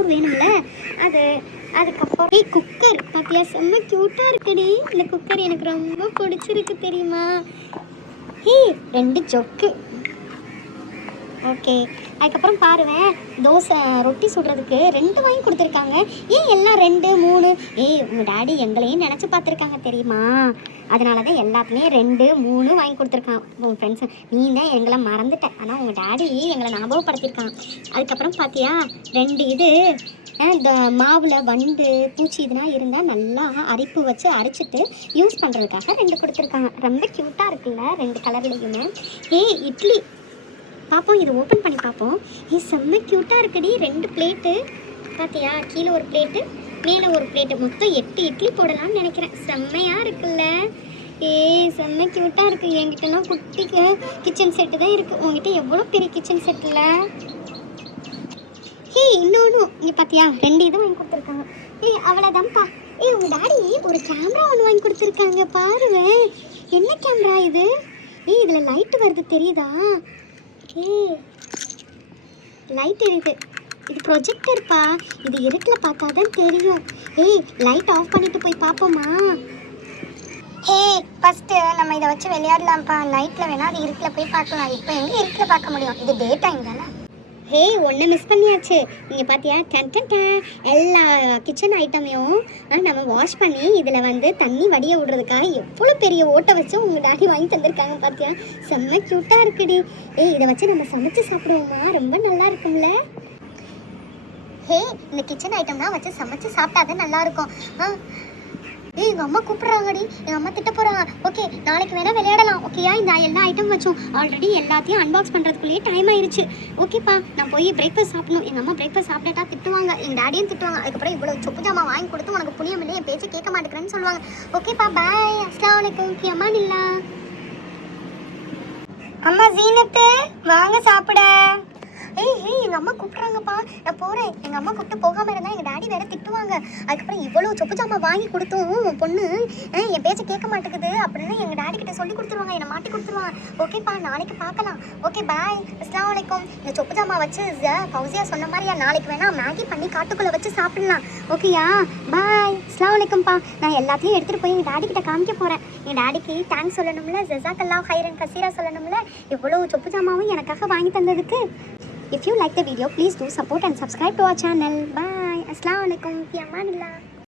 மோர் வேணும்ல அது. அதுக்கப்புறம் குக்கர் பார்த்தியா, செம்ம க்யூட்டாக இருக்குடி. இந்த குக்கர் எனக்கு ரொம்ப பிடிச்சிருக்கு தெரியுமா. 2 ஜொக்கு. ஓகே, அதுக்கப்புறம் பாருவேன், தோசை ரொட்டி சுடுறதுக்கு 2 வாங்கி கொடுத்துருக்காங்க. ஏன் எல்லாம் 2 3? உங்கள் டாடி எங்களையும் நினச்சி பார்த்துருக்காங்க தெரியுமா. அதனால தான் எல்லாத்துலேயும் 2 3 வாங்கி கொடுத்துருக்கான். உங்கள் ஃப்ரெண்ட்ஸு நீ தான் எங்களை மறந்துட்டேன், ஆனால் உங்கள் டாடி எங்களை ஞாபகப்படுத்தியிருக்கான். அதுக்கப்புறம் பார்த்தியா 2 இது இந்த மாவில் வண்டு பூச்சி இதெல்லாம் இருந்தால் நல்லா அரிப்பு வச்சு அரைச்சிட்டு யூஸ் பண்ணுறதுக்காக 2 கொடுத்துருக்காங்க. ரொம்ப க்யூட்டாக இருக்குல்ல 2 கலர்லேயுமே. இட்லி பார்ப்போம், இது ஓப்பன் பண்ணி பார்ப்போம். செம்ம க்யூட்டாக இருக்குடி. 2 பிளேட்டு பார்த்தியா, கீழே ஒரு பிளேட்டு மேலே ஒரு பிளேட்டு, மொத்தம் 8 இட்லி போடலாம்னு நினைக்கிறேன். செம்மையாக இருக்குல்ல. செம்ம க்யூட்டாக இருக்குது. என்கிட்டலாம் குட்டி கிச்சன் செட்டு தான் இருக்குது. உங்ககிட்ட எவ்வளோ பெரிய கிச்சன் செட்டில். இன்னொன்று இங்கே பார்த்தியா 2 இது வாங்கி கொடுத்துருக்காங்க. அவ்வளோதான்ப்பா. உங்கள் டாடி ஒரு கேமரா ஒன்று வாங்கி கொடுத்துருக்காங்க பாருவேன். என்ன கேமரா இது? இதில் லைட்டு வருது தெரியுதா? லைட் எரியுது. இது ப்ரொஜெக்டர்ப்பா. இது இருட்டில் பார்த்தா தான் தெரியும். லைட் ஆஃப் பண்ணிட்டு போய் பார்ப்போமா? ஃபஸ்ட்டு நம்ம இதை வச்சு விளையாடலாம்ப்பா. நைட்டில் வேணால் அது இருட்டில் போய் பார்க்கலாம். இப்போ எங்கே இருட்டில் பார்க்க முடியும்? இது டே டைம் தானே. ஒன்று மிஸ் பண்ணியாச்சு. நீங்கள் பார்த்தியா, எல்லா கிச்சன் ஐட்டமையும் நம்ம வாஷ் பண்ணி இதில் தண்ணி வடிய விடுறதுக்காக எவ்வளோ பெரிய ஓட்டை வச்சு உங்கள் டாடி வாங்கி தந்திருக்காங்க பார்த்தியா. செம்ம க்யூட்டாக இருக்குடி. இதை வச்சு நம்ம சமைச்சு சாப்பிடுவோமா? ரொம்ப நல்லா இருக்கும்ல. இந்த கிச்சன் ஐட்டம்லாம் வச்சு சமைச்சு சாப்பிட்டாதான் நல்லாயிருக்கும். எங்கள் அம்மா கூப்பிட்றாங்கடி. எங்கள் அம்மா திட்ட போகிறாங்க. ஓகே, நாளைக்கு வேணால் விளையாடலாம். ஓகேயா? இந்த எல்லா ஐட்டம் வச்சோம். ஆல்ரெடி எல்லாத்தையும் அன்பாக்ஸ் பண்ணுறதுக்குள்ளேயே டைம் ஆயிடுச்சு. ஓகேப்பா, நான் போய் பிரேக்ஃபாஸ்ட் சாப்பிடணும். எங்கள் அம்மா பிரேக்ஃபாஸ்ட் சாப்பிட்டுட்டா திட்டுவாங்க, எங்கள் டாடியும் திட்டுவாங்க. அதுக்கப்புறம் இவ்வளோ சொப்பு ஜாமா வாங்கி கொடுத்து உனக்கு புண்ணியம் இல்லை, என் பேச்சு கேட்க மாட்டேங்கிறேன்னு சொல்லுவாங்க. ஓகேப்பா, பாய். அஸ்ஸலாமு அலைக்கும். அம்மா இல்லா அம்மா ஜீனத்து வாங்க சாப்பிட. எங்கள் அம்மா கூப்பிட்றாங்கப்பா, நான் போகிறேன். எங்கள் அம்மா கூப்பிட்டு போகாமல் இருந்தால் எங்கள் டாடி வேறு திட்டுவாங்க. அதுக்கப்புறம் இவ்வளோ சொப்பு ஜாமா வாங்கி கொடுத்தும் பொண்ணு என் பேச்சை கேட்க மாட்டேங்குது அப்படின்னு எங்கள் டாடி கிட்ட சொல்லி கொடுத்துருவாங்க, என்னை மாட்டி கொடுத்துருவாங்க. ஓகேப்பா, நாளைக்கு பார்க்கலாம். ஓகே, பாய். அஸ்ஸலாமு அலைக்கும். இந்த சொப்பு ஜாமா வச்சு ஃபௌசியா சொன்ன மாதிரியா நாளைக்கு வேணால் மேகி பண்ணி காட்டுக்குள்ளே வச்சு சாப்பிட்லாம். ஓகேயா? பாய். அஸ்ஸலாமு அலைக்கும்ப்பா. நான் எல்லாத்தையும் எடுத்துகிட்டு போய் எங்கள் டாடி கிட்ட காமிக்க போகிறேன். என் டாடிக்கு தேங்க்ஸ் சொல்லணும்ல, ஜஸாக்கல்லாஹ் ஹைரன் கசீரா சொல்லணும்ல, இவ்வளோ சொப்பு ஜாமாவும் எனக்காக வாங்கி தந்ததுக்கு. If you like the video, please do support and subscribe to our channel. Bye. Assalamu alaikum. Fi amanillah.